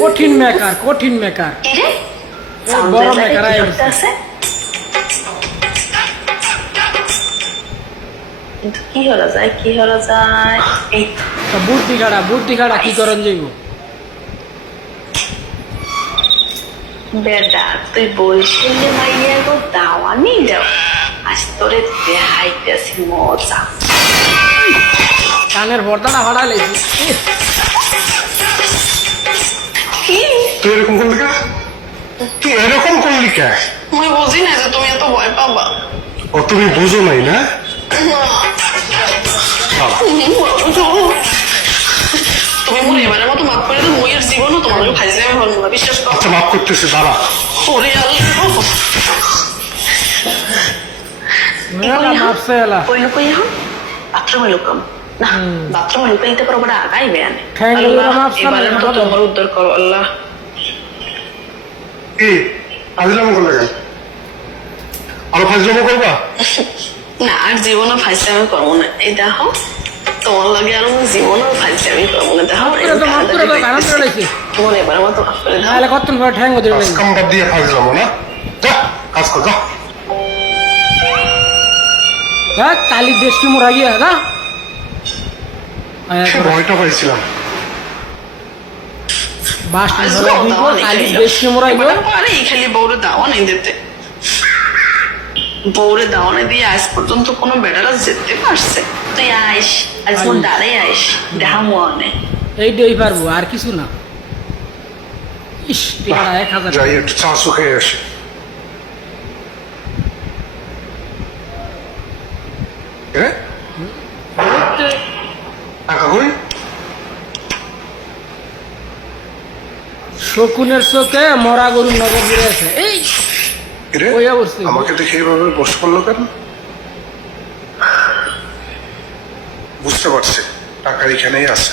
কঠিন মেকার, কঠিন মেকার, কি রে বড় মেকার আইছে। আছে কিন্তু কি হলো যায়, কি হলো যায়, এই বুদ্ধি খাড়া কি করন যাইব? বেডা তুই বলছিলে মাইয়া গো দাওয়ানি দাও, আজ তোরে দেখাইতেছি মজা। কানের পর্দাটা ফাড়া লেছি। কি তুই এরকম করলি কে? তুই এরকম করলি কে? মুই বুঝি না যে তুমি এত ভয় পাবা। ও তুমি বুঝো নাই না? তুমি মনে এবারের মতো মাফ করে দাও, মুইয়ের জীবনও তোমাদের খাইছে আমি ভালো না, বিশ্বাস করো। আচ্ছা মাফ করতেছি, দাঁড়া। ওরে আল্লাহ মারছে এলা কই লুকাই এখন বাথরুমে লুকাম না, বাথরুমে লুকাইতে পারো বড় আগাইবে আনে। ঠ্যাং আল্লাহ লইরা মাফ চান এবারের না, মতো হবে। তোমার উদ্ধার করো আল্লাহ। কি ফাজলামো করলে কেন? আরো ফাজলামো করবা? না আর জীবনও ফাইসে আমি করবো না, এই দেখো তোমার লাগে আর আমি জীবনও ফাইসে আমি করবো না। দেখো মাফ করে দাও, কারণ করে লেছি। মনে এবারের মতো মাফ করে দাও। তাহলে কতক্ষণ পরে ঠ্যাং ওদের লেছি। কাম বাদ দিয়ে ফাজলামো না? যা কাজ কর, যা। হ্যাঁ কালি দেশ কি মোরা গিয়া না ভয়টা পাইছিলাম। বাস আসবো, দাও নেই কালি খাইলো। দেশ কি মোরা গিয়া এবারে পারে এই খালি বউরে দাওয়া নেই দিতে, বউরে দাওয়ানে দিয়ে আজ পর্যন্ত কোনো বেটারা যেতে পারছে। তুই আইস আজ মন দাঁড়াই আইস, দেখা মনে এইটাই পারবো আর কিছু না। ইস টিকাটা 1000 যাই একটু চা চুখে আসি। টাকা কই? শকুনের চোখে মরা গরুর নজর ঘুরে আছে। এই কিরে, ওইয়া বসছে। আমাকে দেখে এইভাবে বসে পড়লো কেন? বুঝতে পারছি টাকা এখানেই আছে।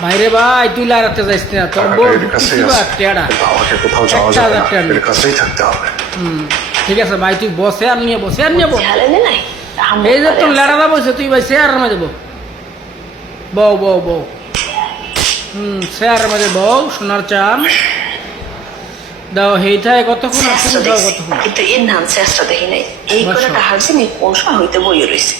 ভাইরে ভাই তুই লাগাতে যাইস না, তোর টাকাটা বউ এর কাছেই ঢুকছিল আছে। আর টেড়া। কিন্তু আমাকে কোথাও যাওয়া 1000 যাবে না, টাকা। এর কাছেই থাকতে হবে। ঠিক আছে ভাই তুই বসে আর নিয়ে বসে আর নিয়ে বস। ঝালেনে নাই এই যে তোর লেড়াদা বসে তুই ভাই শেয়ারের মাঝে বউ বউ বউ শেয়ারের মাঝে বউ সোনার চান দাও হেইটাই কতক্ষণ আর তুমি দাও কতক্ষণ। কিন্তু এর নাম চেষ্টা দেখি নাই, এই করে আচ্ছা। টাহার যে কোন সময় হইতে বইয়ে রয়েছে।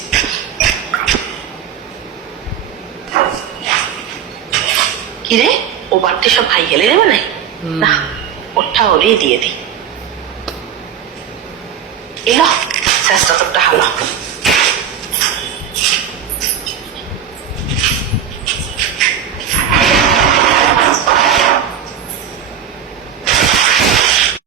কিরে ও বাড়তি সব ভাই গেলে দেবে নাই না, ওটা ওরেই দিয়ে দি। এলো চেষ্টা তো একটা হালো।